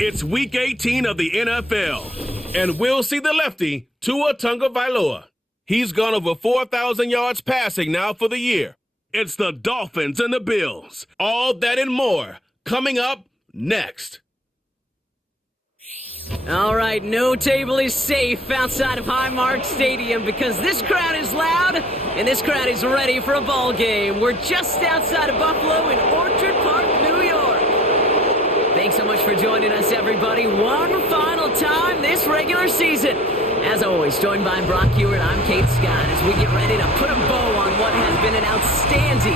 It's Week 18 of the NFL, and we'll see the lefty, Tua Tagovailoa. He's gone over 4,000 yards passing now for the year. It's the Dolphins and the Bills. All that and more coming up next. All right, no table is safe outside of Highmark Stadium because this crowd is loud and this crowd is ready for a ball game. We're just outside of Buffalo in Orchard Park, New York. Thanks so much for joining us, everybody. One final time this regular season. As always, joined by Brock Hewitt, I'm Kate Scott as we get ready to put a bow on what has been an outstanding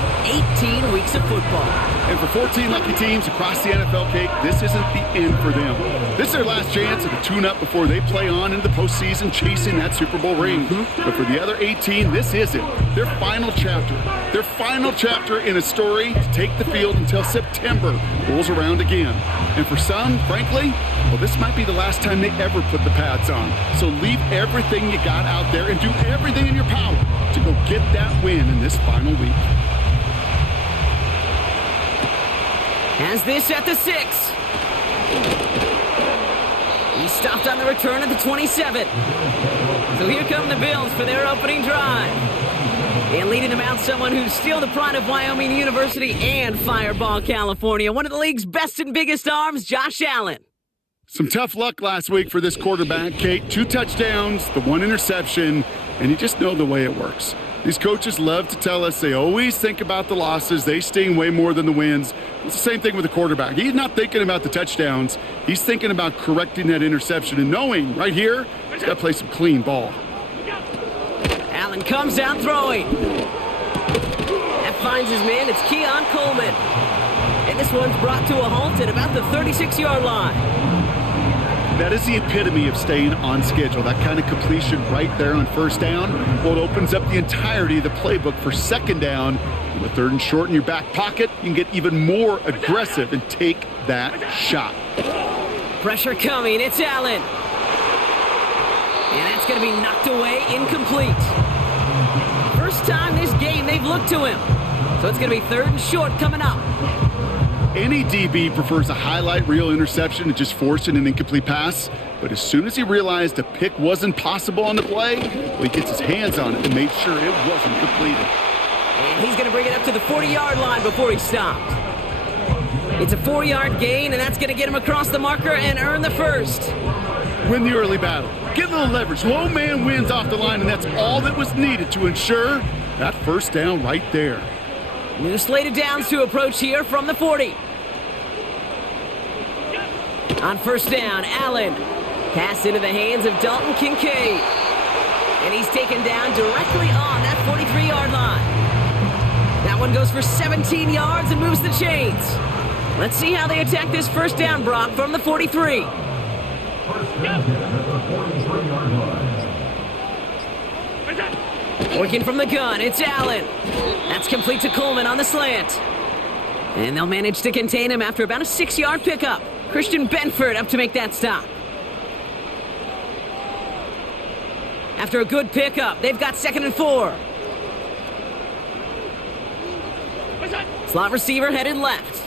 18 weeks of football. And for 14 lucky teams across the NFL, Kate, this isn't the end for them. This is their last chance at a tune-up before they play on into the postseason chasing that Super Bowl ring. But for the other 18, this is it. Their final chapter. Their final chapter in a story to take the field until September rolls around again. And for some, frankly, well, this might be the last time they ever put the pads on. So leave everything you got out there and do everything in your power to go get that win in this final week. Has this at the 6. He stopped on the return at the 27. So here come the Bills for their opening drive. And leading them out, someone who's still the pride of Wyoming University and Fireball, California. One of the league's best and biggest arms, Josh Allen. Some tough luck last week for this quarterback, Kate. 2 touchdowns, the 1 interception, and you just know the way it works. These coaches love to tell us they always think about the losses. They sting way more than the wins. It's the same thing with the quarterback. He's not thinking about the touchdowns. He's thinking about correcting that interception and knowing right here he's got to play some clean ball. Allen comes out throwing. That finds his man. It's Keon Coleman. And this one's brought to a halt at about the 36-yard line. That is the epitome of staying on schedule. That kind of completion right there on first down. Well, it opens up the entirety of the playbook for second down. With 3rd and short in your back pocket, you can get even more aggressive and take that shot. Pressure coming. It's Allen. And that's going to be knocked away, incomplete. First time this game they've looked to him. So it's going to be 3rd and short coming up. Any DB prefers a highlight reel interception to just forcing an incomplete pass. But as soon as he realized a pick wasn't possible on the play, well, he gets his hands on it and made sure it wasn't completed. And he's going to bring it up to the 40-yard line before he stopped. It's a 4-yard gain, and that's going to get him across the marker and earn the first. Win the early battle. Get a little leverage. Low man wins off the line, and that's all that was needed to ensure that first down right there. New slated downs to approach here from the 40. On first down, Allen. Pass into the hands of Dalton Kincaid. And he's taken down directly on that 43-yard line. That one goes for 17 yards and moves the chains. Let's see how they attack this first down, Brock, from the 43. Working from the gun, it's Allen. That's complete to Coleman on the slant. And they'll manage to contain him after about a 6-yard pickup. Christian Benford up to make that stop. After a good pickup, they've got 2nd and 4. Slot receiver headed left.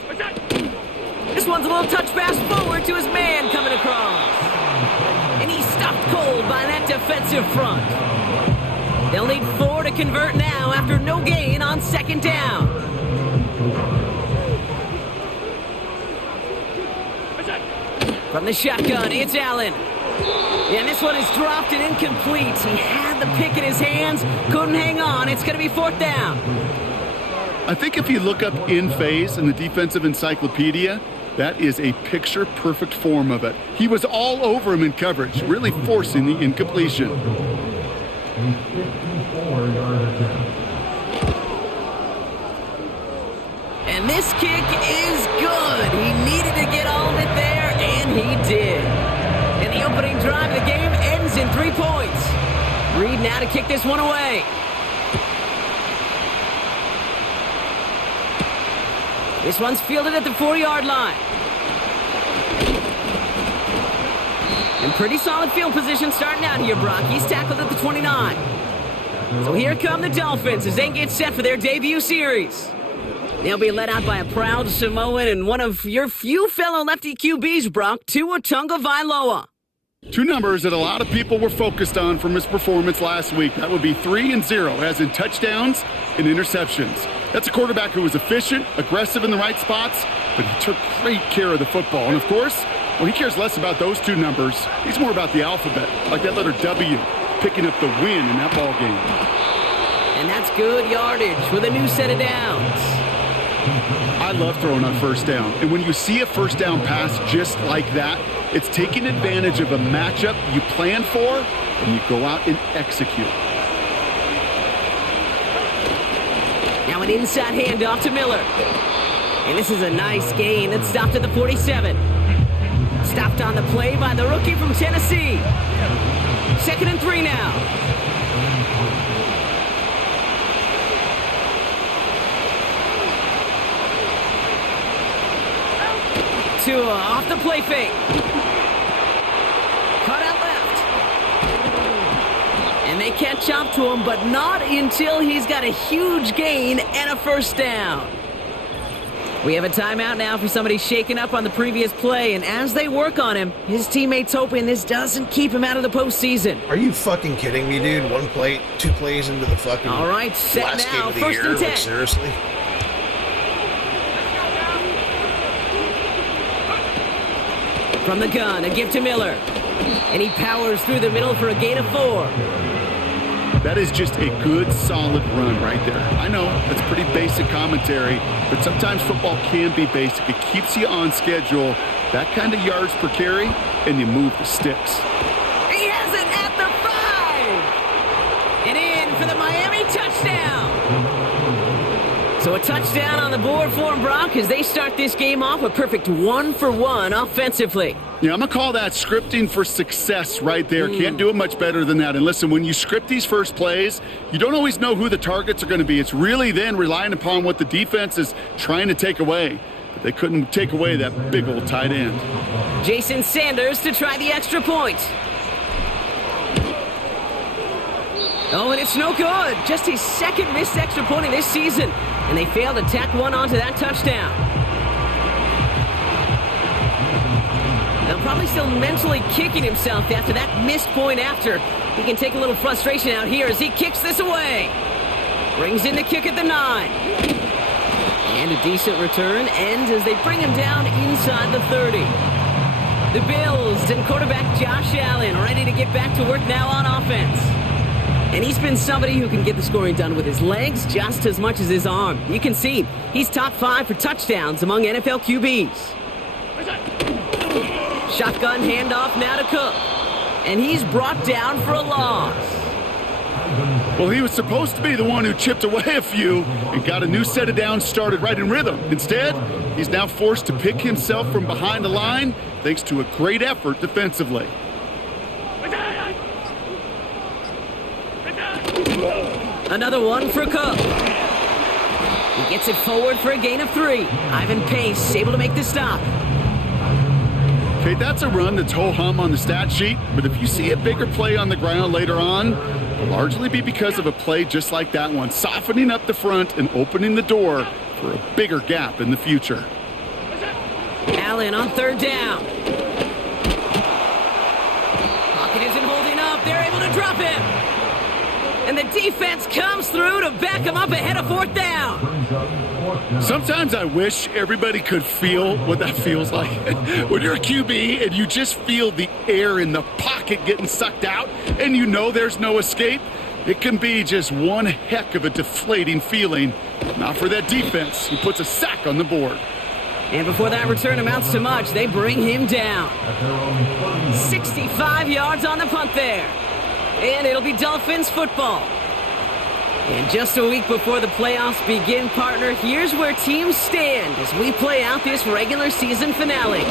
This one's a little touch pass forward to his man coming across. And he's stopped cold by that defensive front. They'll need 4 to convert now after no gain on 2nd down. From the shotgun, it's Allen. And this one is dropped and incomplete. He had the pick in his hands, couldn't hang on. It's going to be 4th down. I think if you look up in phase in the defensive encyclopedia, that is a picture-perfect form of it. He was all over him in coverage, really forcing the incompletion. And this kick is good. He needed to get all of it there, and he did. And the opening drive of the game ends in 3 points. Reed now to kick this one away. This one's fielded at the 4-yard line. And pretty solid field position starting out here, Brock. He's tackled at the 29. So here come the Dolphins as they get set for their debut series. They'll be led out by a proud Samoan and one of your few fellow lefty QBs, Brock, Tua Tagovailoa. Two numbers that a lot of people were focused on from his performance last week. That would be 3 and 0, as in touchdowns and interceptions. That's a quarterback who was efficient, aggressive in the right spots, but he took great care of the football. And of course, well, he cares less about those two numbers. He's more about the alphabet, like that letter W, picking up the win in that ball game. And that's good yardage with a new set of downs. I love throwing on first down. And when you see a first down pass just like that, it's taking advantage of a matchup you plan for, and you go out and execute. Now an inside handoff to Miller. And this is a nice gain. It stopped at the 47. Stopped on the play by the rookie from Tennessee. 2nd and 3 now. Tua off the play fake. Cut out left. And they catch up to him, but not until he's got a huge gain and a first down. We have a timeout now for somebody shaken up on the previous play, and as they work on him, his teammates hoping this doesn't keep him out of the postseason. Are you fucking kidding me, dude? 1 play, 2 plays into the fucking all right, set last now, game of the 1st year? and 10. Like, seriously? From the gun, a give to Miller. And he powers through the middle for a gain of 4. That is just a good, solid run right there. I know, that's pretty basic commentary, but sometimes football can be basic. It keeps you on schedule, that kind of yards per carry, and you move the sticks. He has it at the 5! And in for the Miami touchdown! So a touchdown on the board for him, Brock, as they start this game off a perfect 1-for-1 offensively. Yeah, I'm going to call that scripting for success right there. Can't do it much better than that. And listen, when you script these first plays, you don't always know who the targets are going to be. It's really then relying upon what the defense is trying to take away. But they couldn't take away that big old tight end. Jason Sanders to try the extra point. Oh, and it's no good. Just his 2nd missed extra point of this season. And they failed to tack one onto that touchdown. Now probably still mentally kicking himself after that missed point after. He can take a little frustration out here as he kicks this away. Brings in the kick at the 9. And a decent return ends as they bring him down inside the 30. The Bills and quarterback Josh Allen ready to get back to work now on offense. And he's been somebody who can get the scoring done with his legs just as much as his arm. You can see he's top 5 for touchdowns among NFL QBs. Shotgun handoff now to Cook. And he's brought down for a loss. Well, he was supposed to be the one who chipped away a few and got a new set of downs started right in rhythm. Instead, he's now forced to pick himself from behind the line thanks to a great effort defensively. Another one for Cook. He gets it forward for a gain of 3. Ivan Pace able to make the stop. Okay, that's a run that's ho-hum on the stat sheet, but if you see a bigger play on the ground later on, it'll largely be because of a play just like that one, softening up the front and opening the door for a bigger gap in the future. Allen on 3rd down. Pocket isn't holding up. They're able to drop him. And the defense comes through to back him up ahead of 4th down. Sometimes I wish everybody could feel what that feels like. When you're a QB and you just feel the air in the pocket getting sucked out and you know there's no escape, it can be just one heck of a deflating feeling. Not for that defense, who puts a sack on the board. And before that return amounts to much, they bring him down. 65 yards on the punt there. And it'll be Dolphins football. And just a week before the playoffs begin, partner, here's where teams stand as we play out this regular season finale.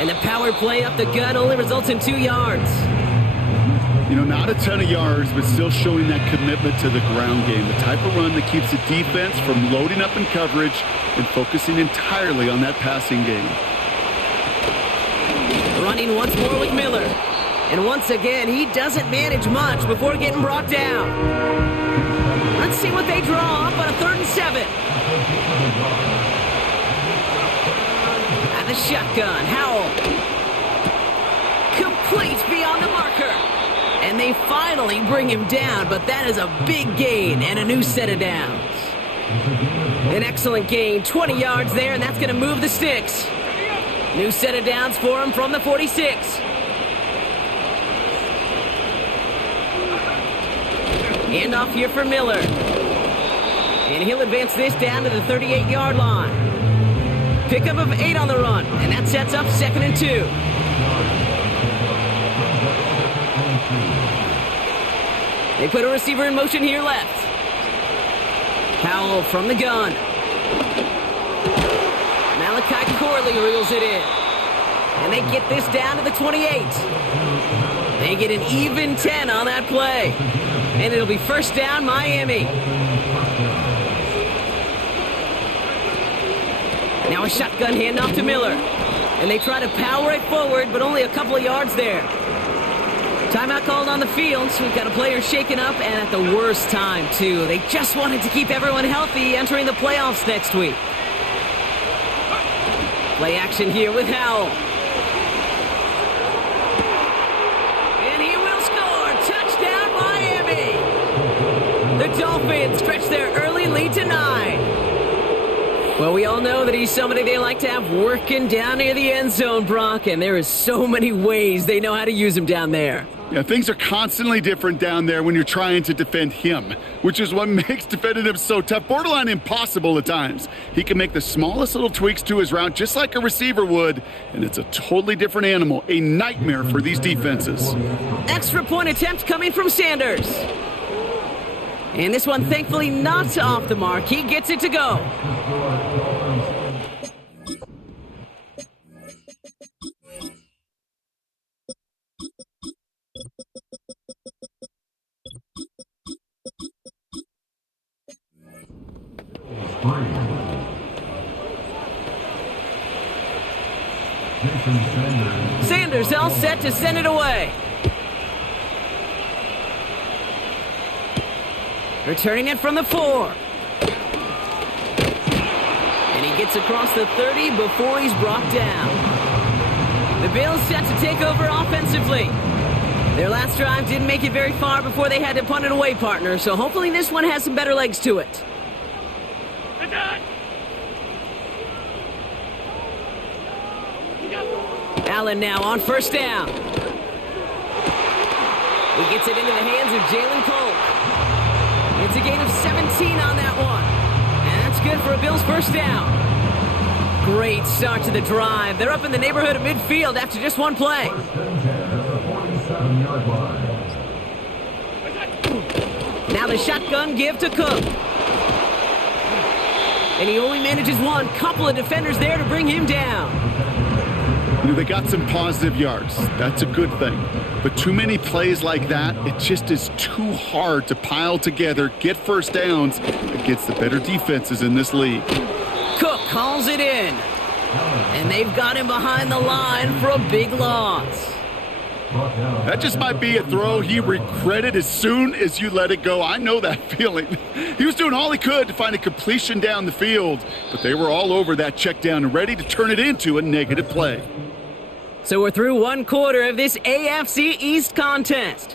And the power play up the gut only results in 2 yards. You know, not a ton of yards, but still showing that commitment to the ground game. The type of run that keeps the defense from loading up in coverage and focusing entirely on that passing game. Running once more with Miller. And once again, he doesn't manage much before getting brought down. Let's see what they draw up on a 3rd and 7. shotgun. Howell completes beyond the marker. And they finally bring him down, but that is a big gain and a new set of downs. An excellent gain, 20 yards there, and that's going to move the sticks. New set of downs for him from the 46. Hand off here for Miller. And he'll advance this down to the 38-yard line. Pickup of 8 on the run, and that sets up 2nd and 2. They put a receiver in motion here left. Powell from the gun. Malachi Corley reels it in. And they get this down to the 28. They get an even 10 on that play. And it'll be first down, Miami. Now a shotgun handoff to Miller. And they try to power it forward, but only a couple of yards there. Timeout called on the field, so we've got a player shaken up, and at the worst time, too. They just wanted to keep everyone healthy entering the playoffs next week. Play action here with Howell. And he will score. Touchdown, Miami. The Dolphins stretch their early lead to 9. Well, we all know that he's somebody they like to have working down near the end zone, Brock, and there is so many ways they know how to use him down there. Yeah, things are constantly different down there when you're trying to defend him, which is what makes defending him so tough, borderline impossible at times. He can make the smallest little tweaks to his route just like a receiver would, and it's a totally different animal, a nightmare for these defenses. Extra point attempt coming from Sanders. And this one thankfully not off the mark. He gets it to go. Sanders all set to send it away. Returning it from the 4. And he gets across the 30 before he's brought down. The Bills set to take over offensively. Their last drive didn't make it very far before they had to punt it away, partner, so hopefully this one has some better legs to it. Allen now on first down. He gets it into the hands of Jalen Polk. It's a gain of 17 on that one. And that's good for a Bills first down. Great start to the drive. They're up in the neighborhood of midfield after just one play. Now the shotgun give to Cook. And he only manages one. Couple of defenders there to bring him down. They got some positive yards. That's a good thing. But too many plays like that, it just is too hard to pile together, get first downs against the better defenses in this league. Cook calls it in. And they've got him behind the line for a big loss. That just might be a throw he regretted as soon as you let it go. I know that feeling. He was doing all he could to find a completion down the field, but they were all over that check down and ready to turn it into a negative play. So we're through one quarter of this AFC East contest.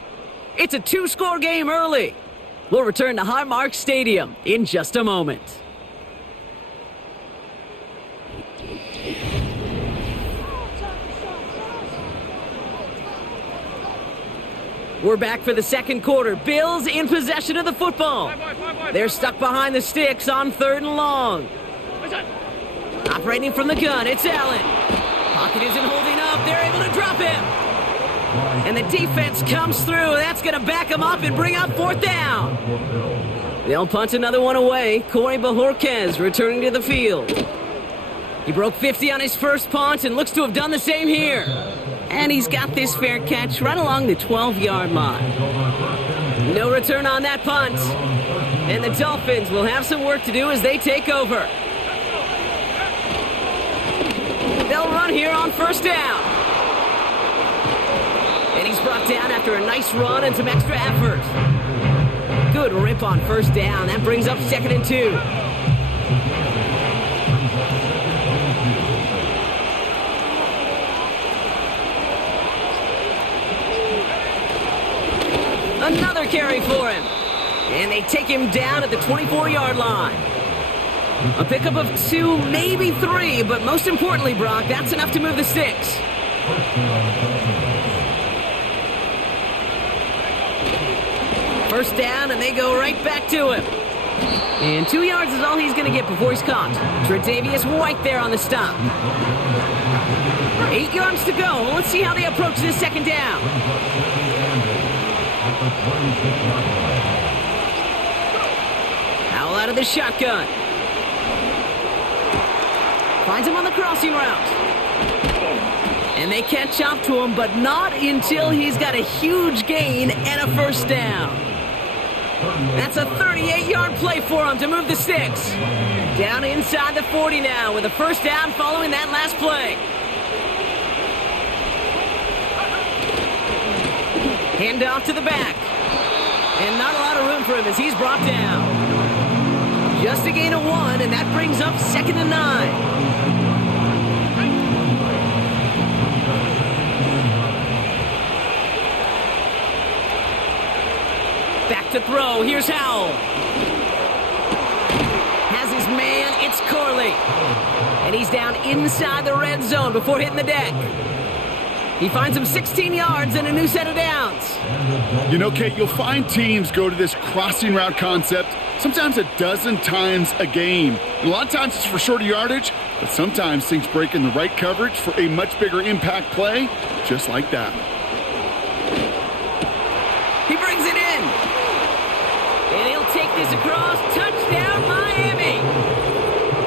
It's a 2-score game early. We'll return to Highmark Stadium in just a moment. We're back for the second quarter. Bills in possession of the football. They're stuck behind the sticks on 3rd and long. Operating from the gun, it's Allen. Pocket isn't holding up. They're able to drop him. And the defense comes through. That's going to back him up and bring up 4th down. They'll punt another one away. Corey Bajorquez returning to the field. He broke 50 on his first punt and looks to have done the same here. And he's got this fair catch right along the 12-yard line. No return on that punt. And the Dolphins will have some work to do as they take over. They'll run here on first down. And he's brought down after a nice run and some extra effort. Good rip on first down. That brings up 2nd and 2. Another carry for him. And they take him down at the 24-yard line. A pickup of 2, maybe 3, but most importantly, Brock, that's enough to move the sticks. First down, and they go right back to him. And 2 yards is all he's going to get before he's caught. Tre'Davious White there on the stop. 8 yards to go. Let's see how they approach this second down. Howell out of the shotgun. Finds him on the crossing route. And they catch up to him, but not until he's got a huge gain and a first down. That's a 38-yard play for him to move the sticks. Down inside the 40 now with a first down following that last play. Hand off to the back. And not a lot of room for him as he's brought down. Just a gain of 1, and that brings up 2nd and 9. Back to throw. Here's Howell. Has his man. It's Corley. And he's down inside the red zone before hitting the deck. He finds him 16 yards and a new set of downs. You know, Kate, you'll find teams go to this crossing route concept sometimes a dozen times a game. And a lot of times it's for shorter yardage, but sometimes things break in the right coverage for a much bigger impact play, just like that. He brings it in. And he'll take this across. Touchdown, Miami.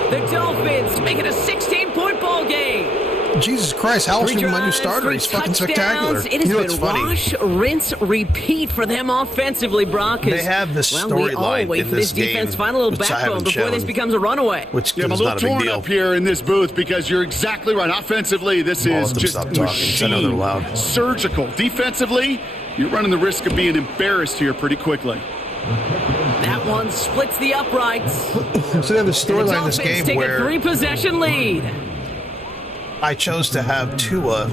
The Dolphins make it a 16-point ball game. Jesus Christ, Howell's been my new starter. He's fucking spectacular. It has been wash, rinse, repeat for them offensively, Brock. They have this storyline wait in for this this defense game, find a little which I backbone haven't before shown, this becomes a runaway. Which I'm a is little not a big torn deal. up here in this booth because you're exactly right. Offensively, this is just machine, surgical. Defensively, you're running the risk of being embarrassed here pretty quickly. That one splits the uprights. So they have a storyline in this game take where a 3-possession lead. I chose to have Tua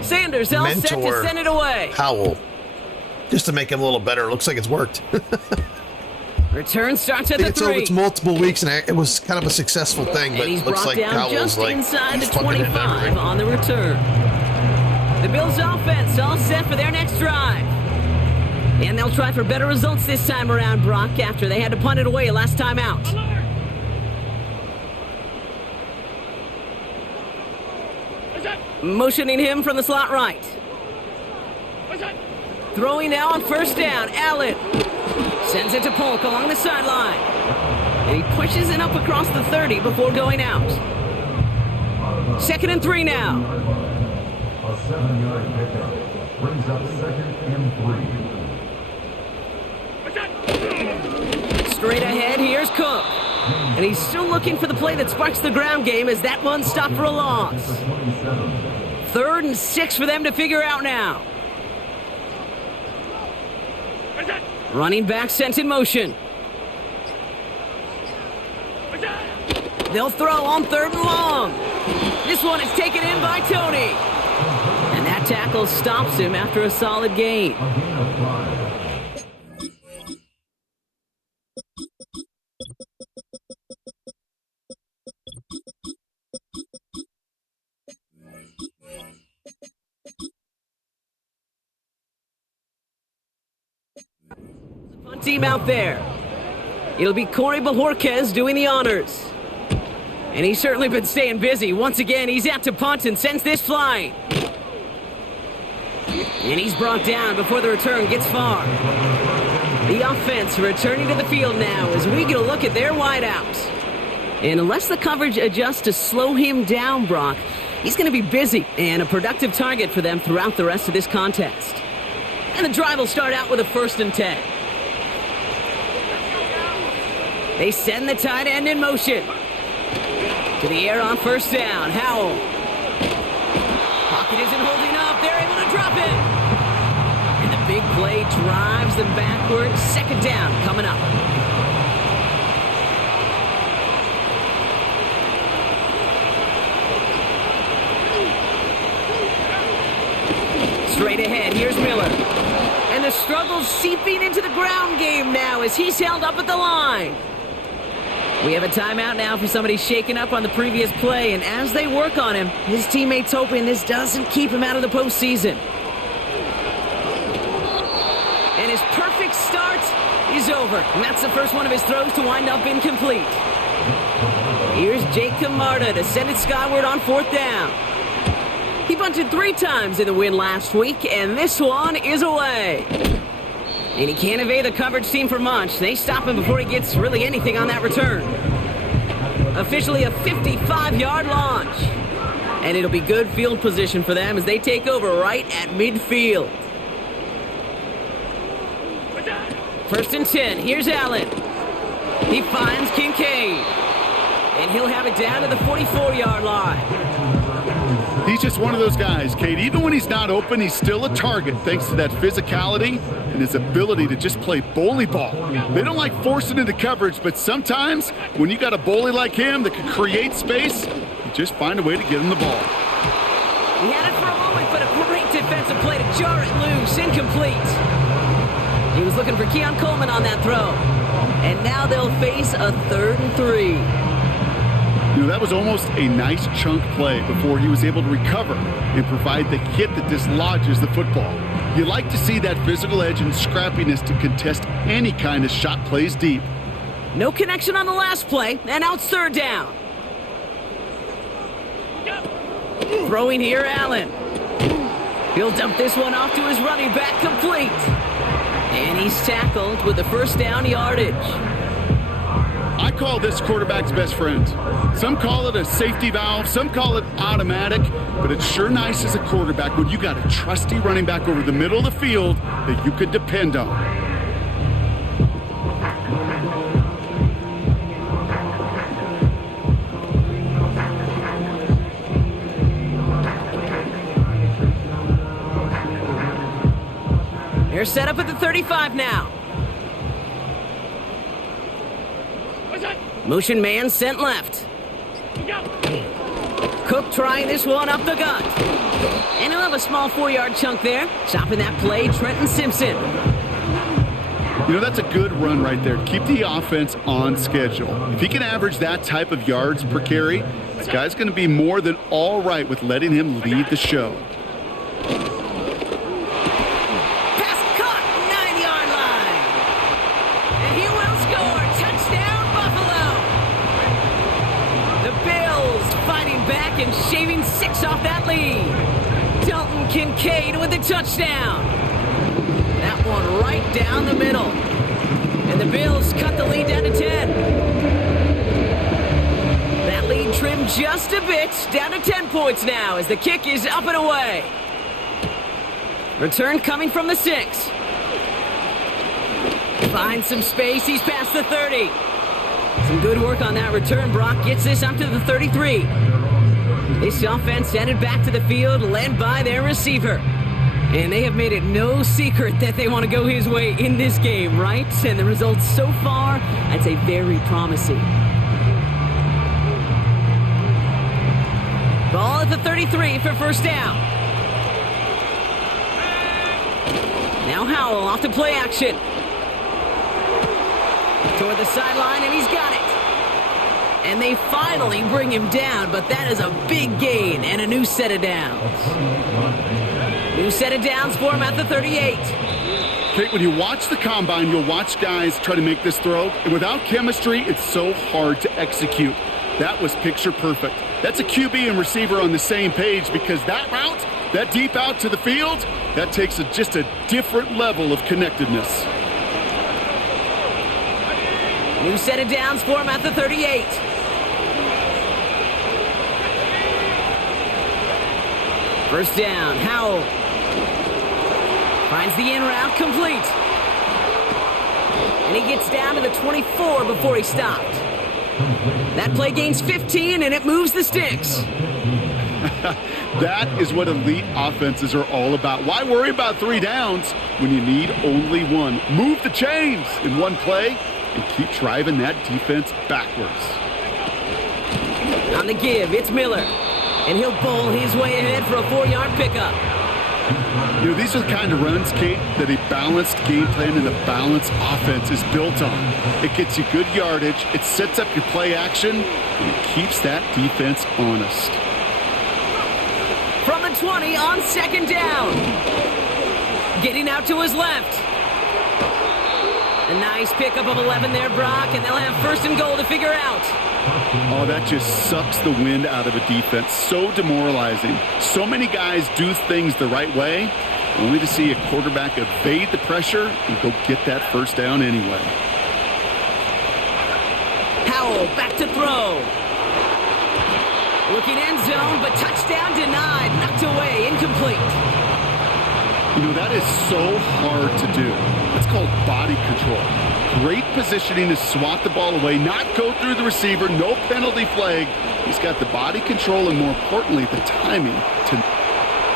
Sanders all set to send it away. Howell, just to make him a little better. Looks like it's worked. Return starts at the 3. It's over. It's multiple weeks, and it was kind of a successful thing. But and he's looks brought like down Howell's just like inside the fucking in 25 everything. on the return. The Bills' offense all set for their next drive. And they'll try for better results this time around, Brock, after they had to punt it away last time out. Motioning him from the slot right. Throwing now on first down. Allen sends it to Polk along the sideline. And he pushes it up across the 30 before going out. 2nd and 3 now. A 7-yard pickup brings up 2nd and 3. Straight ahead, here's Cook. And he's still looking for the play that sparks the ground game as that one stopped for a loss. 3rd and 6 for them to figure out now. Running back sent in motion. They'll throw on 3rd and long. This one is taken in by Tony. And that tackle stops him after a solid gain. Team out there. It'll be Corey Bajorquez doing the honors. And he's certainly been staying busy. Once again, he's out to punt and sends this flying. And he's brought down before the return gets far. The offense returning to the field now as we get a look at their wideouts. And unless the coverage adjusts to slow him down, Brock, he's going to be busy and a productive target for them throughout the rest of this contest. And the drive will start out with a 1st and 10. They send the tight end in motion. To the air on first down. Howell. Pocket isn't holding up. They're able to drop it. And the big play drives them backwards. 2nd down coming up. Straight ahead. Here's Miller. And the the struggles seeping into the ground game now as he's held up at the line. We have a timeout now for somebody shaken up on the previous play, and as they work on him, his teammates hoping this doesn't keep him out of the postseason. And his perfect start is over. And that's the first one of his throws to wind up incomplete. Here's Jake Camarda to send it skyward on 4th down. He bunted 3 times in the win last week, and this one is away. And he can't evade the coverage team for much. They stop him before he gets really anything on that return. Officially a 55-yard launch. And it'll be good field position for them as they take over right at midfield. 1st and 10. Here's Allen. He finds Kincaid. And he'll have it down to the 44-yard line. He's just one of those guys, Kate. Even when he's not open, he's still a target thanks to that physicality and his ability to just play bully ball. They don't like forcing into coverage, but sometimes when you got a bully like him that can create space, you just find a way to get him the ball. He had it for a moment, but a great defensive play to jar it loose. Incomplete. He was looking for Keon Coleman on that throw. And now they'll face a 3rd and 3. You know, that was almost a nice chunk play before he was able to recover and provide the hit that dislodges the football. You like to see that physical edge and scrappiness to contest any kind of shot plays deep. No connection on the last play, and now it's 3rd down. Throwing here, Allen. He'll dump this one off to his running back, complete. And he's tackled with the 1st down yardage. I call this quarterback's best friend. Some call it a safety valve, some call it automatic, but it's sure nice as a quarterback when you got a trusty running back over the middle of the field that you could depend on. They're set up at the 35 now. Motion man sent left. Cook trying this one up the gut. And he'll have a small 4-yard chunk there. Stopping that play, Trenton Simpson. You know, that's a good run right there. Keep the offense on schedule. If he can average that type of yards per carry, this guy's going to be more than all right with letting him lead the show. And shaving 6 off that lead. Dalton Kincaid with the touchdown. That one right down the middle. And the Bills cut the lead down to 10. That lead trimmed just a bit, down to 10 points now as the kick is up and away. Return coming from the 6. Finds some space, he's past the 30. Some good work on that return. Brock gets this up to the 33. This offense headed back to the field, led by their receiver. And they have made it no secret that they want to go his way in this game, right? And the results so far, I'd say very promising. Ball at the 33 for 1st down. Now Howell off to play action. Toward the sideline, and he's got it. And they finally bring him down, but that is a big gain and a new set of downs. New set of downs for him at the 38. Kate, when you watch the combine, you'll watch guys try to make this throw, and without chemistry, it's so hard to execute. That was picture perfect. That's a QB and receiver on the same page because that route, that deep out to the field, that takes just a different level of connectedness. New set of downs for him at the 38. First down, Howell. Finds the in route, complete. And he gets down to the 24 before he stopped. That play gains 15, and it moves the sticks. That is what elite offenses are all about. Why worry about 3 downs when you need only 1? Move the chains in one play and keep driving that defense backwards. On the give, it's Miller. And he'll bowl his way ahead for a 4-yard pickup. You know, these are the kind of runs, Kate, that a balanced game plan and a balanced offense is built on. It gets you good yardage, it sets up your play action, and it keeps that defense honest. From the 20 on second down. Getting out to his left. A nice pickup of 11 there, Brock, and they'll have first and goal to figure out. Oh, that just sucks the wind out of a defense. So demoralizing. So many guys do things the right way, only to see a quarterback evade the pressure and go get that first down anyway. Howell back to throw. Looking end zone, but touchdown denied. Knocked away, incomplete. You know, that is so hard to do. It's called body control. Great positioning to swat the ball away, not go through the receiver, no penalty flag. He's got the body control and, more importantly, the timing to...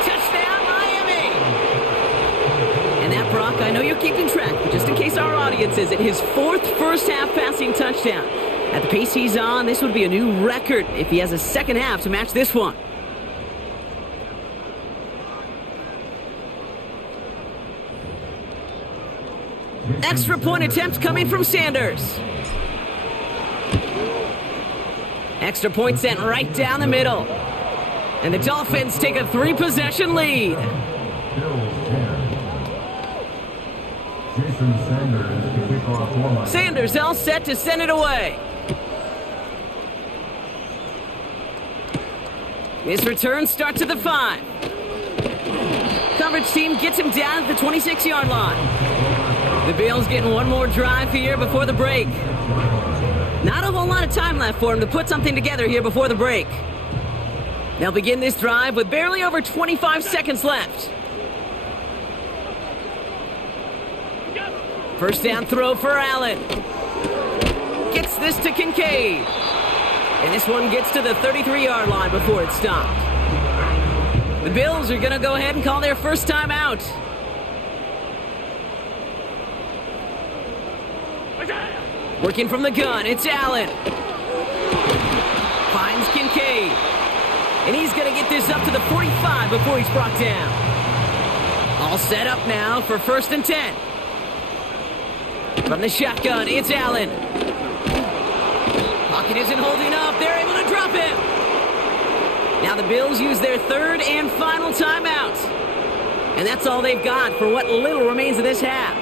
Touchdown, Miami! And that, Brock, I know you're keeping track, but just in case our audience isn't, his fourth first-half passing touchdown. At the pace he's on, this would be a new record if he has a second half to match this one. Extra point attempt coming from Sanders. Extra point sent right down the middle. And the Dolphins take a 3-possession lead. Jason Sanders, the kickoff line. Sanders all set to send it away. This return starts at the 5. Coverage team gets him down at the 26-yard line. The Bills getting one more drive here before the break. Not a whole lot of time left for him to put something together here before the break. They'll begin this drive with barely over 25 seconds left. First down throw for Allen. Gets this to Kincaid. And this one gets to the 33-yard line before it's stopped. The Bills are going to go ahead and call their first time out. Working from the gun, it's Allen. Finds Kincaid. And he's going to get this up to the 45 before he's brought down. All set up now for first and 10. From the shotgun, it's Allen. Pocket isn't holding up. They're able to drop him. Now the Bills use their third and final timeout. And that's all they've got for what little remains of this half.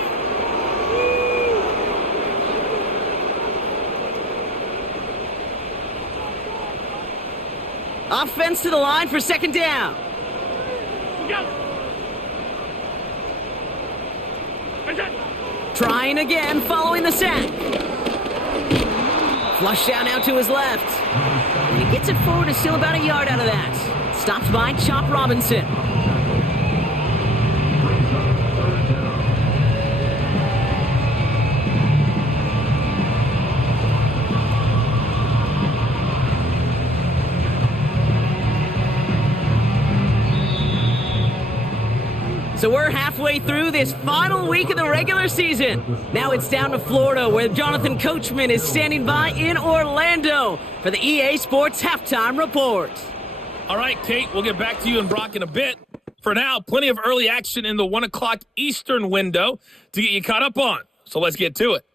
Offense to the line for second down. Trying again following the sack. Flush down out to his left. And he gets it forward and still about a yard out of that. Stopped by Chop Robinson. So we're halfway through this final week of the regular season. Now it's down to Florida, where Jonathan Coachman is standing by in Orlando for the EA Sports Halftime Report. All right, Kate, we'll get back to you and Brock in a bit. For now, plenty of early action in the 1 o'clock Eastern window to get you caught up on. So let's get to it.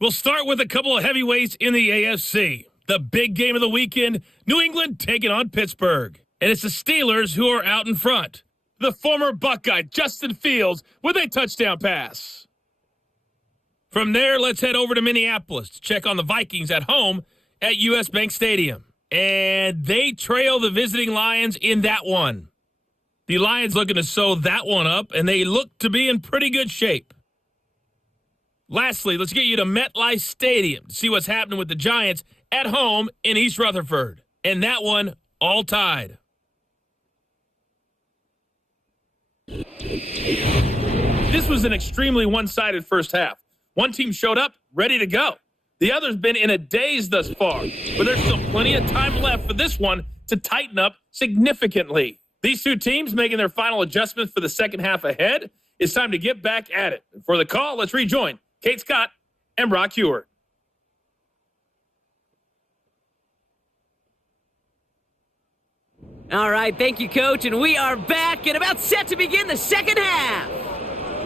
We'll start with a couple of heavyweights in the AFC. The big game of the weekend, New England taking on Pittsburgh. And it's the Steelers who are out in front. The former Buckeye, Justin Fields, with a touchdown pass. From there, let's head over to Minneapolis to check on the Vikings at home at US Bank Stadium. And they trail the visiting Lions in that one. The Lions looking to sew that one up, and they look to be in pretty good shape. Lastly, let's get you to MetLife Stadium to see what's happening with the Giants at home in East Rutherford. And that one all tied. This was an extremely one-sided first half. One team showed up, ready to go. The other's been in a daze thus far, but there's still plenty of time left for this one to tighten up significantly. These two teams making their final adjustments for the second half ahead. It's time to get back at it. For the call, let's rejoin Kate Scott and Brock Heward. All right, thank you, Coach, and we are back and about set to begin the second half.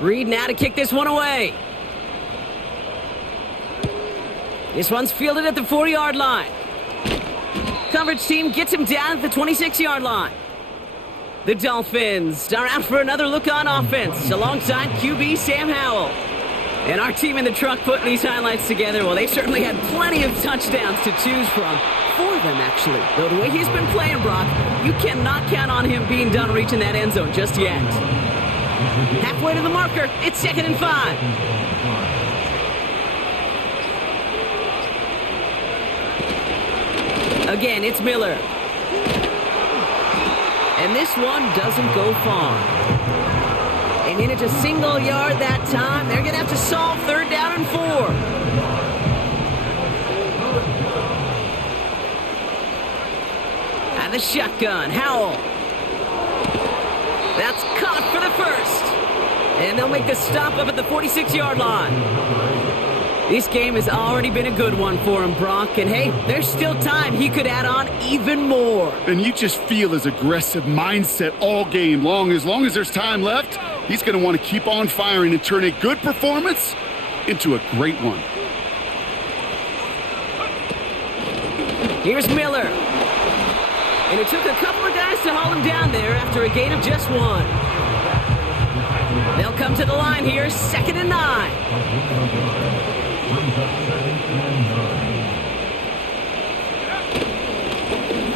Reed now to kick this one away. This one's fielded at the 40-yard line. Coverage team gets him down at the 26-yard line. The Dolphins are out for another look on offense alongside QB Sam Howell. And our team in the truck putting these highlights together, well, they've certainly had plenty of touchdowns to choose from. For them, actually. Though the way he's been playing, Brock, you cannot count on him being done reaching that end zone just yet. Halfway to the marker, it's 2nd and 5. Again, it's Miller. And this one doesn't go far. And in it's a single yard that time. They're going to have to solve 3rd down and 4. And the shotgun, Howell. That's caught for the first. And they'll make the stop up at the 46-yard line. This game has already been a good one for him, Brock. And hey, there's still time. He could add on even more. And you just feel his aggressive mindset all game long. As long as there's time left, he's going to want to keep on firing and turn a good performance into a great one. Here's Miller. And it took a couple of guys to haul him down there after a gain of just 1. They'll come to the line here, 2nd and 9.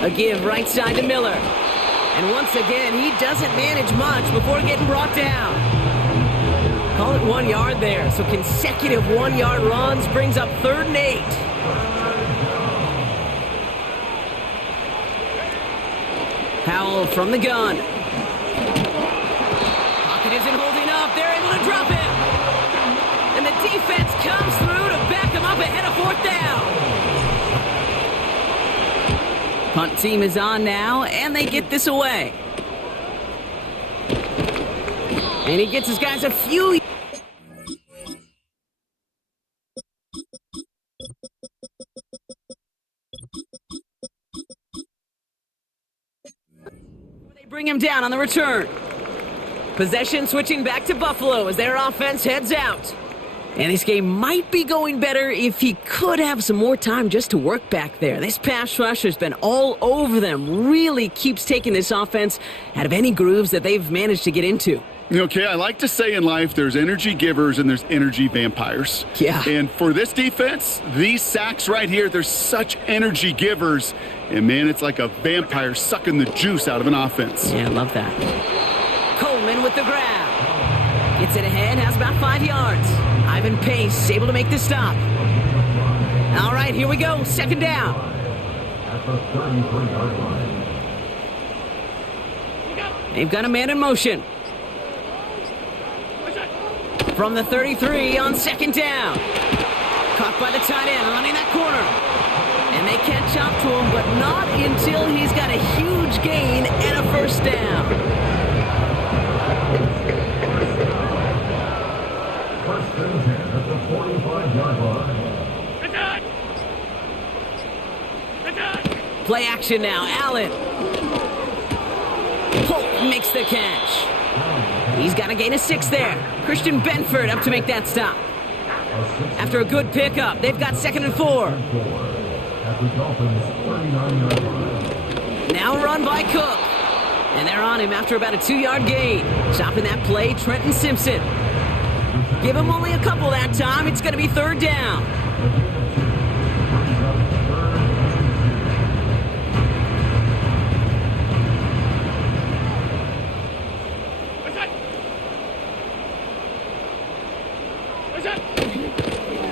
A give right side to Miller. And once again, he doesn't manage much before getting brought down. Call it 1 yard there. So consecutive 1-yard runs brings up 3rd and 8. Howell from the gun. Pocket isn't holding up. They're able to drop him. And the defense comes through to back him up ahead of 4th down. Punt team is on now, and they get this away. And he gets his guys a few. They bring him down on the return. Possession switching back to Buffalo as their offense heads out. And this game might be going better if he could have some more time just to work back there. This pass rush has been all over them. Really keeps taking this offense out of any grooves that they've managed to get into. Okay, I like to say in life there's energy givers and there's energy vampires. Yeah. And for this defense, these sacks right here, they're such energy givers. And man, it's like a vampire sucking the juice out of an offense. Yeah, I love that. Coleman with the grab. Gets it ahead, has about 5 yards. Ivan Pace able to make the stop. All right, here we go. 2nd down. At the 33-yard line. They've got a man in motion. From the 33 on 2nd down. Caught by the tight end, running that corner. And they catch up to him, but not until he's got a huge gain and a 1st down. 1st and 10 at the 45-yard line. Play action now, Allen. Polk makes the catch. He's got a gain of 6 there. Christian Benford up to make that stop. After a good pickup, they've got 2nd and 4. At the Dolphins' 39-yard line. Now run by Cook. And they're on him after about a 2-yard gain. Stopping that play, Trenton Simpson. Give him only a couple that time. It's going to be 3rd down.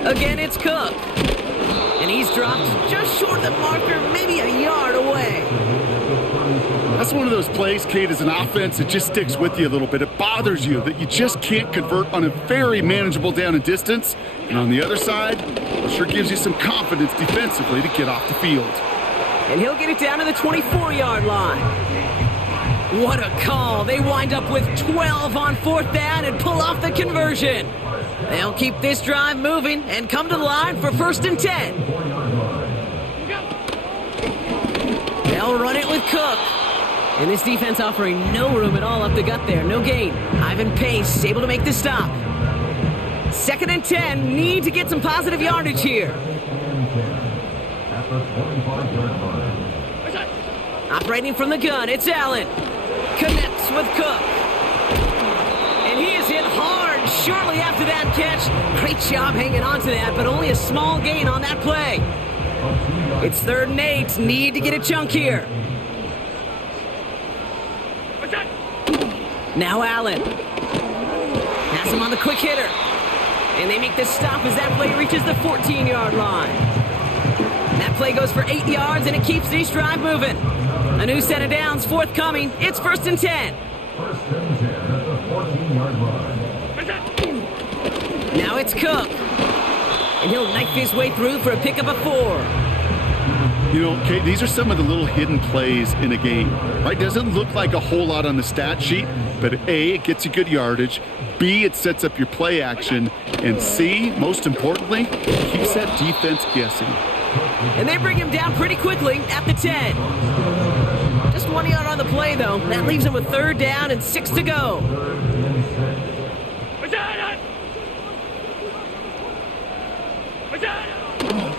Again, it's Cook. And he's dropped just short of the marker, maybe a yard away. That's one of those plays, Kate, as an offense, it just sticks with you a little bit. It bothers you that you just can't convert on a very manageable down and distance. And on the other side, it sure gives you some confidence defensively to get off the field. And he'll get it down to the 24-yard line. What a call. They wind up with 12 on 4th down and pull off the conversion. They'll keep this drive moving and come to the line for 1st and 10. They'll run it with Cook. And this defense offering no room at all up the gut there. No gain. Ivan Pace able to make the stop. 2nd and 10. Need to get some positive yardage here. At the 25-yard line. Operating from the gun, it's Allen. Connects with Cook. And he is hit hard shortly after that catch. Great job hanging on to that, but only a small gain on that play. It's 3rd and 8. Need to get a chunk here. Now Allen. Has him on the quick hitter. And they make the stop as that play reaches the 14-yard line. That play goes for 8 yards, and it keeps this drive moving. A new set of downs forthcoming. It's 1st and 10. 1st and 10 at the 14-yard line. Now it's Cook. And he'll knife his way through for a pickup of 4. You know, Kate, these are some of the little hidden plays in a game, right? Doesn't look like a whole lot on the stat sheet, but A, it gets you good yardage. B, it sets up your play action. And C, most importantly, keeps that defense guessing. And they bring him down pretty quickly at the 10. Just 1 yard on the play, though. That leaves him with 3rd down and 6 to go.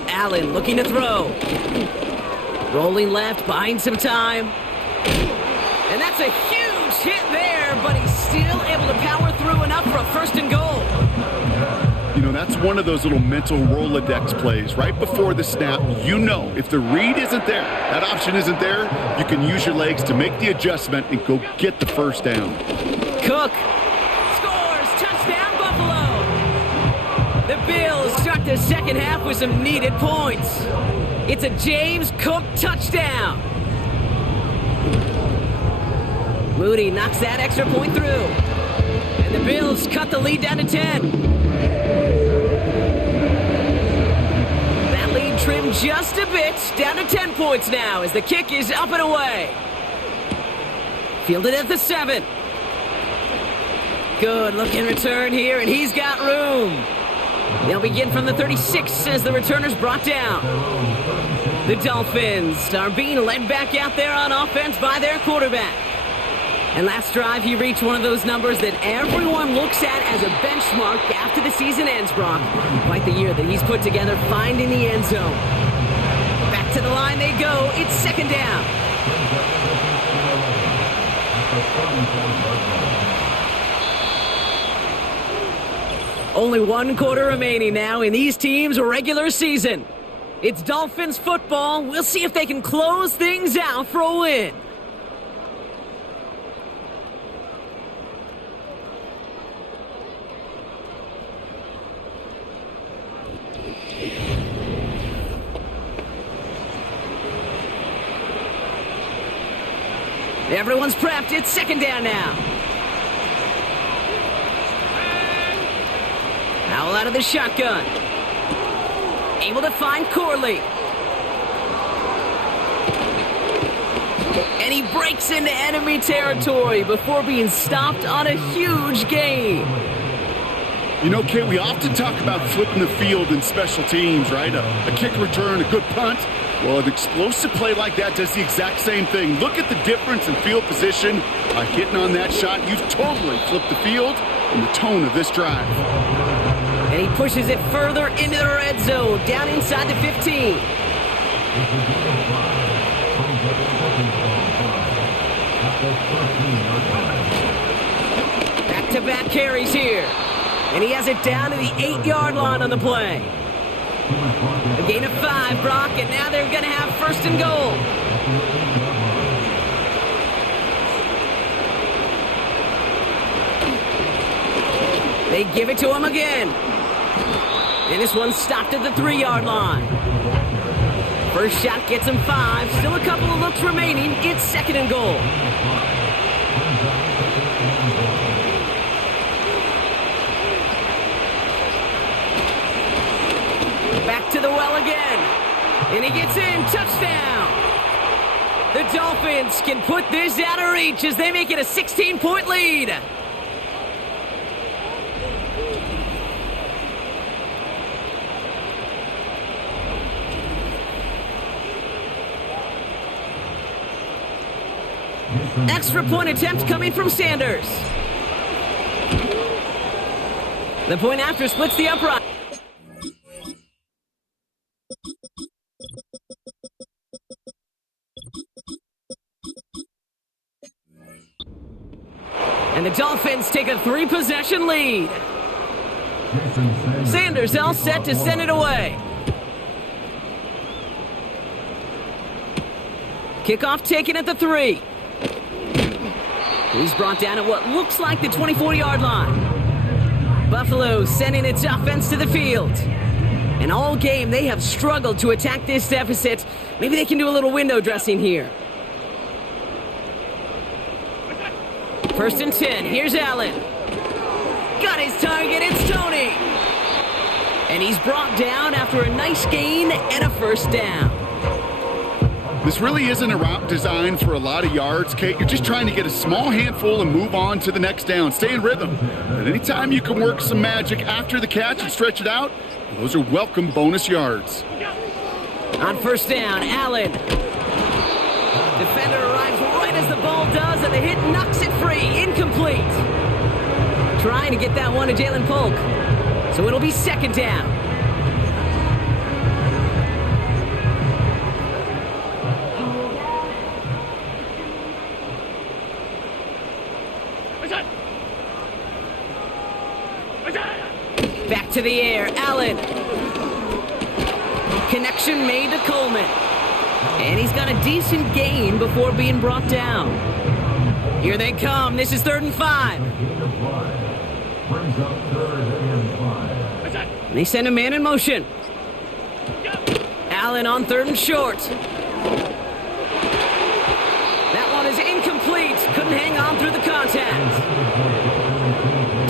Allen looking to throw. Rolling left, buying some time. And that's a huge hit there, but he's still able to power through enough for a 1st and goal. You know, that's one of those little mental Rolodex plays. Right before the snap, you know if the read isn't there, that option isn't there, you can use your legs to make the adjustment and go get the 1st down. Cook scores. Touchdown, Buffalo. The Bills start the 2nd half with some needed points. It's a James Cook touchdown. Moody knocks that extra point through. And the Bills cut the lead down to 10. That lead trimmed just a bit, down to 10 points now as the kick is up and away. Fielded at the 7. Good looking return here, and he's got room. They'll begin from the 36 as the returner's brought down. The Dolphins are being led back out there on offense by their quarterback. And last drive, he reached one of those numbers that everyone looks at as a benchmark after the season ends, Brock. Quite the year that he's put together finding the end zone. Back to the line they go. It's 2nd down. Only 1 quarter remaining now in these teams' regular season. It's Dolphins football. We'll see if they can close things out for a win. Everyone's prepped. It's 2nd down now. Howell out of the shotgun. Able to find Corley. And he breaks into enemy territory before being stopped on a huge gain. You know, Kate, we often talk about flipping the field in special teams, right? A kick return, a good punt. Well, an explosive play like that does the exact same thing. Look at the difference in field position. By hitting on that shot, you've totally flipped the field and the tone of this drive. And he pushes it further into the red zone, down inside the 15. Back-to-back carries here. And he has it down to the 8-yard line on the play. A gain of 5, Brock, and now they're going to have 1st and goal. They give it to him again. And this one stopped at the 3-yard line. First shot gets him 5. Still a couple of looks remaining. It's 2nd and goal. Back to the well again. And he gets in. Touchdown. The Dolphins can put this out of reach as they make it a 16-point lead. Extra point attempt coming from Sanders. The point after splits the upright. And the Dolphins take a 3-possession lead. Sanders all set to send it away. Kickoff taken at the 3. He's brought down at what looks like the 24-yard line. Buffalo sending its offense to the field. And all game, they have struggled to attack this deficit. Maybe they can do a little window dressing here. 1st and 10. Here's Allen. Got his target. It's Tony. And he's brought down after a nice gain and a 1st down. This really isn't a route designed for a lot of yards, Kate. You're just trying to get a small handful and move on to the next down. Stay in rhythm. But anytime you can work some magic after the catch and stretch it out, those are welcome bonus yards. On 1st down, Allen. Defender arrives right as the ball does, and the hit knocks it free. Incomplete. Trying to get that one to Jalen Polk. So it'll be 2nd down. Back to the air, Allen. Connection made to Coleman. And he's got a decent gain before being brought down. Here they come. This is 3rd and 5. Brings up 3rd and 5. And they send a man in motion. Allen on 3rd and short. That one is incomplete. Couldn't hang on through the contact.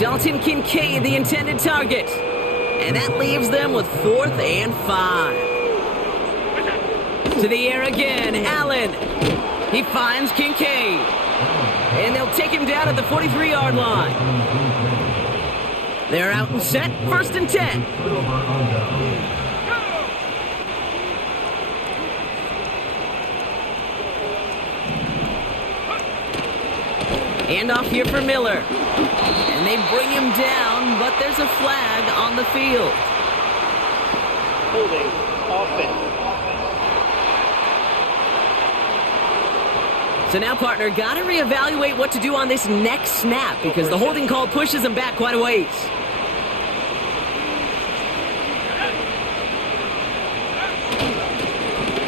Dalton Kincaid, the intended target. And that leaves them with 4th and 5. To the air again, Allen. He finds Kincaid. And they'll take him down at the 43-yard line. They're out and set, 1st and 10. Handoff here for Miller. And they bring him down, but there's a flag on the field. Holding offense. So now, partner, got to reevaluate what to do on this next snap because the holding call pushes him back quite a ways.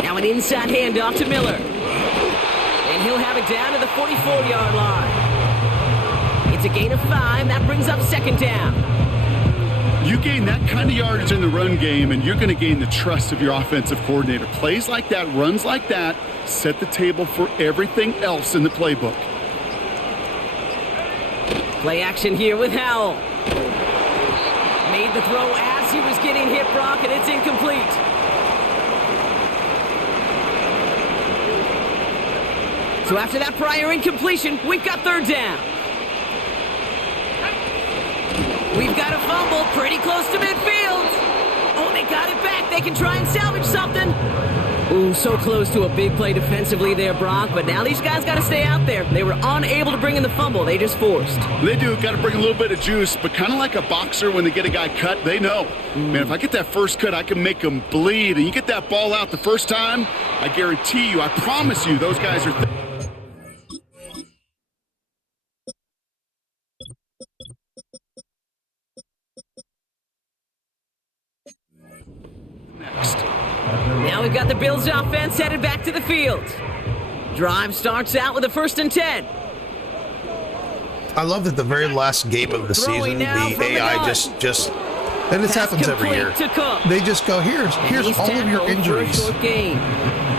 Now an inside handoff to Miller. And he'll have it down to the 44-yard line. It's a gain of 5. That brings up 2nd down. You gain that kind of yardage in the run game, and you're going to gain the trust of your offensive coordinator. Plays like that, runs like that, set the table for everything else in the playbook. Play action here with Howell. Made the throw as he was getting hit, Brock, and it's incomplete. So after that prior incompletion, we've got 3rd down. We've got a fumble pretty close to midfield. Oh, they got it back. They can try and salvage something. Ooh, so close to a big play defensively there, Brock. But now these guys got to stay out there. They were unable to bring in the fumble. They just forced. They do. Got to bring a little bit of juice. But kind of like a boxer when they get a guy cut, they know. Man, if I get that first cut, I can make them bleed. And you get that ball out the first time, I guarantee you, I promise you, those guys are... Now we've got the Bills offense headed back to the field. Drive starts out with a 1st and 10. I love that the very last game of the season, the AI just and this happens every year. They just go, here's all of your injuries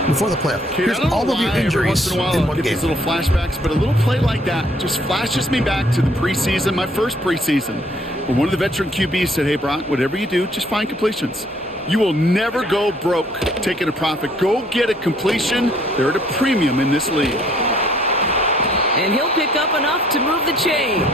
before the playoff. Here's all of your injuries in one game. These little flashbacks, but a little play like that just flashes me back to the preseason, my first preseason, where one of the veteran QBs said, "Hey, Brock, whatever you do, just find completions. You will never go broke taking a profit. Go get a completion. They're at a premium in this league." And he'll pick up enough to move the chains.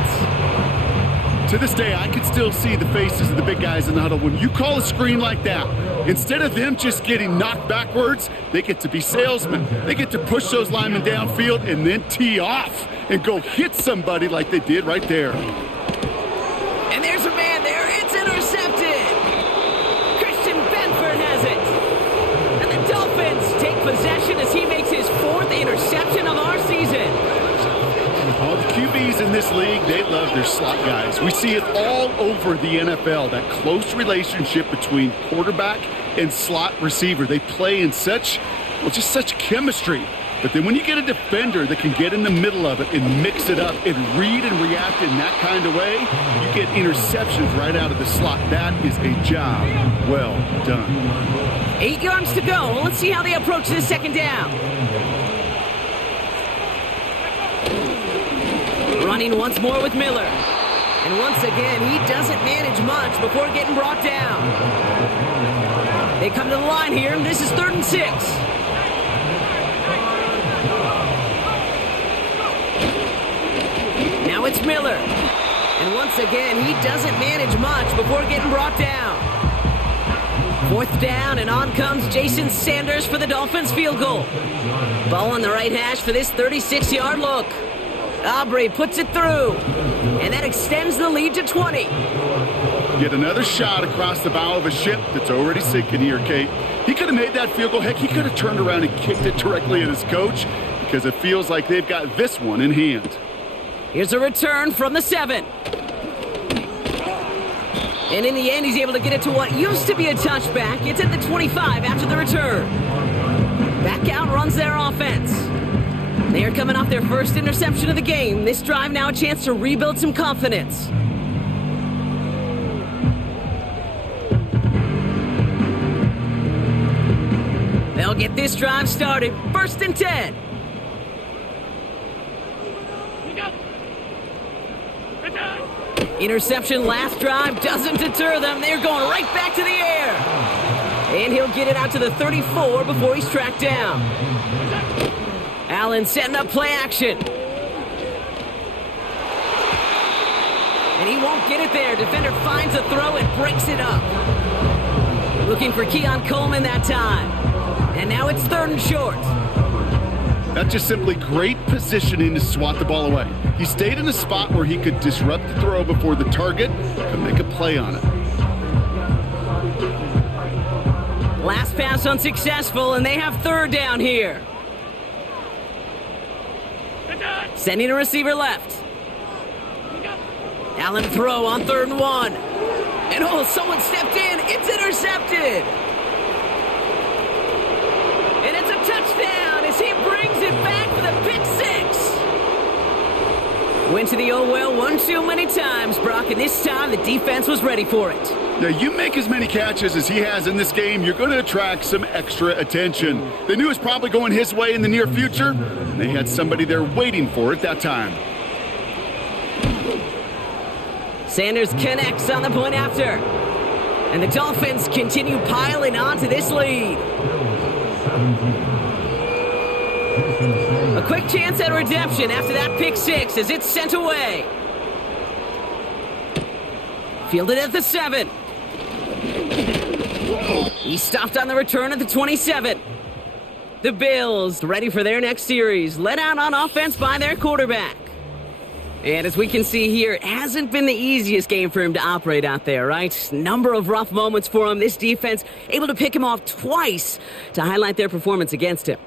To this day, I can still see the faces of the big guys in the huddle. When you call a screen like that, Instead of them just getting knocked backwards, they get to be salesmen. They get to push those linemen downfield and then tee off and go hit somebody like they did right there. And there's a man there. It's intercepted. Christian Benford has it. And the Dolphins take possession as he makes his 4th interception of our season. All the QBs in this league, they love their slot guys. We see it all over the NFL, that close relationship between quarterback and slot receiver. They play in such chemistry. But then when you get a defender that can get in the middle of it and mix it up and read and react in that kind of way, you get interceptions right out of the slot. That is a job well done. 8 yards to go. Let's see how they approach this second down. Running once more with Miller. And once again, he doesn't manage much before getting brought down. They come to the line here, and this is 3rd and 6. Now it's Miller. And once again, he doesn't manage much before getting brought down. 4th down, and on comes Jason Sanders for the Dolphins field goal. Ball on the right hash for this 36-yard look. Aubrey puts it through, and that extends the lead to 20. Yet another shot across the bow of a ship that's already sinking here, Kate. He could have made that field goal. Heck, he could have turned around and kicked it directly at his coach because it feels like they've got this one in hand. Here's a return from the 7. And in the end, he's able to get it to what used to be a touchback. It's at the 25 after the return. Back out runs their offense. They are coming off their first interception of the game. This drive now a chance to rebuild some confidence. They'll get this drive started. 1st and 10. Interception last drive doesn't deter them. They're going right back to the air. And he'll get it out to the 34 before he's tracked down. Allen setting up play action. And he won't get it there. Defender finds a throw and breaks it up. Looking for Keon Coleman that time. And now it's 3rd and short. That's just simply great positioning to swat the ball away. He stayed in a spot where he could disrupt the throw before the target could make a play on it. Last pass unsuccessful, and they have 3rd down here. Sending a receiver left. Allen throw on 3rd and 1. And someone stepped in. It's intercepted. And it's a touchdown as he brings it back for the pick 6. Went to the one too many times, Brock, and this time the defense was ready for it. Now, you make as many catches as he has in this game, you're going to attract some extra attention. They knew it was probably going his way in the near future, and they had somebody there waiting for it that time. Sanders connects on the point after. And the Dolphins continue piling on to this lead. A quick chance at redemption after that pick 6 as it's sent away. Fielded at the 7. He stopped on the return at the 27. The Bills ready for their next series, led out on offense by their quarterback. And as we can see here, it hasn't been the easiest game for him to operate out there, right? Number of rough moments for him. This defense able to pick him off twice to highlight their performance against him.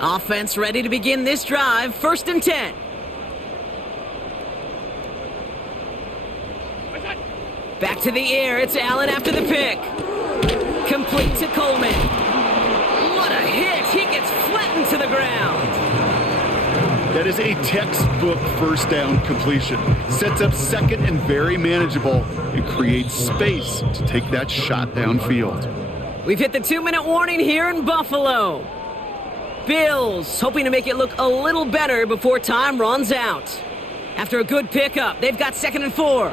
Offense ready to begin this drive. 1st and 10. Back to the air. It's Allen after the pick. Complete to Coleman. What a hit. He gets flattened to the ground. That is a textbook 1st down completion. Sets up 2nd and very manageable and creates space to take that shot downfield. We've hit the 2-minute warning here in Buffalo. Bills hoping to make it look a little better before time runs out. After a good pickup, they've got 2nd and 4.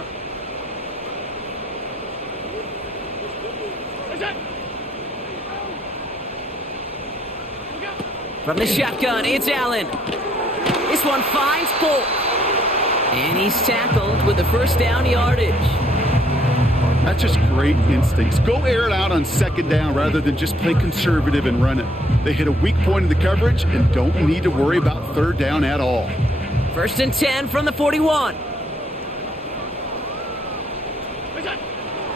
From the shotgun, it's Allen. This one finds Polk. And he's tackled with the first down yardage. That's just great instincts. Go air it out on second down rather than just play conservative and run it. They hit a weak point in the coverage and don't need to worry about third down at all. 1st and 10 from the 41.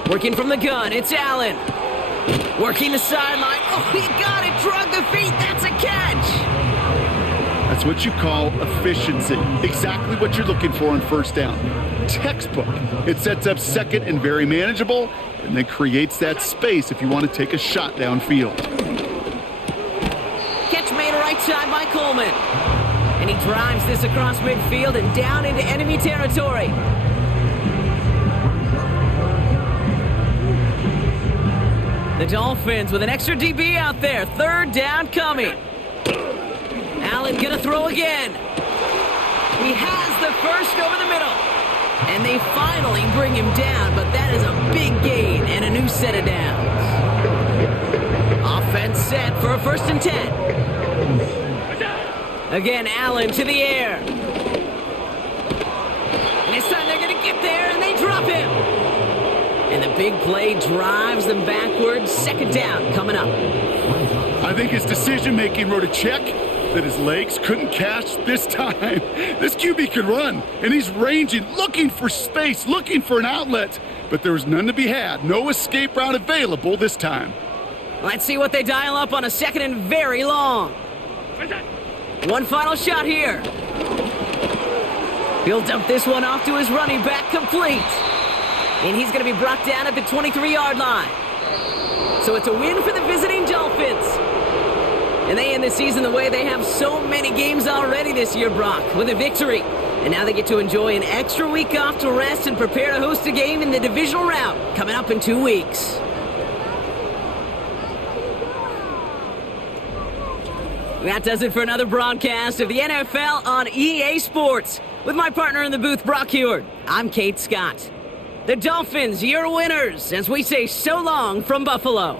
Working from the gun, it's Allen. Working the sideline. Oh, he got it. Drug the feet. That's a catch. That's what you call efficiency. Exactly what you're looking for on first down. Textbook. It sets up second and very manageable, and then creates that space if you want to take a shot downfield. Catch made right side by Coleman. And he drives this across midfield and down into enemy territory. The Dolphins with an extra DB out there. 3rd down coming. Allen gonna throw again. He has the first over the middle. And they finally bring him down, but that is a big gain and a new set of downs. Offense set for a 1st and 10. Again, Allen to the air. And this time they're gonna get there and they drop him. And the big play drives them backwards. 2nd down coming up. I think his decision-making wrote a check that his legs couldn't catch this time. This QB can run, and he's ranging, looking for space, looking for an outlet. But there was none to be had. No escape route available this time. Let's see what they dial up on a 2nd and very long. One final shot here. He'll dump this one off to his running back, complete. And he's going to be brought down at the 23-yard line. So it's a win for the visiting Dolphins. And they end the season the way they have so many games already this year, Brock, with a victory. And now they get to enjoy an extra week off to rest and prepare to host a game in the divisional round coming up in 2 weeks. That does it for another broadcast of the NFL on EA Sports. With my partner in the booth, Brock Heward, I'm Kate Scott. The Dolphins, your winners, as we say so long from Buffalo.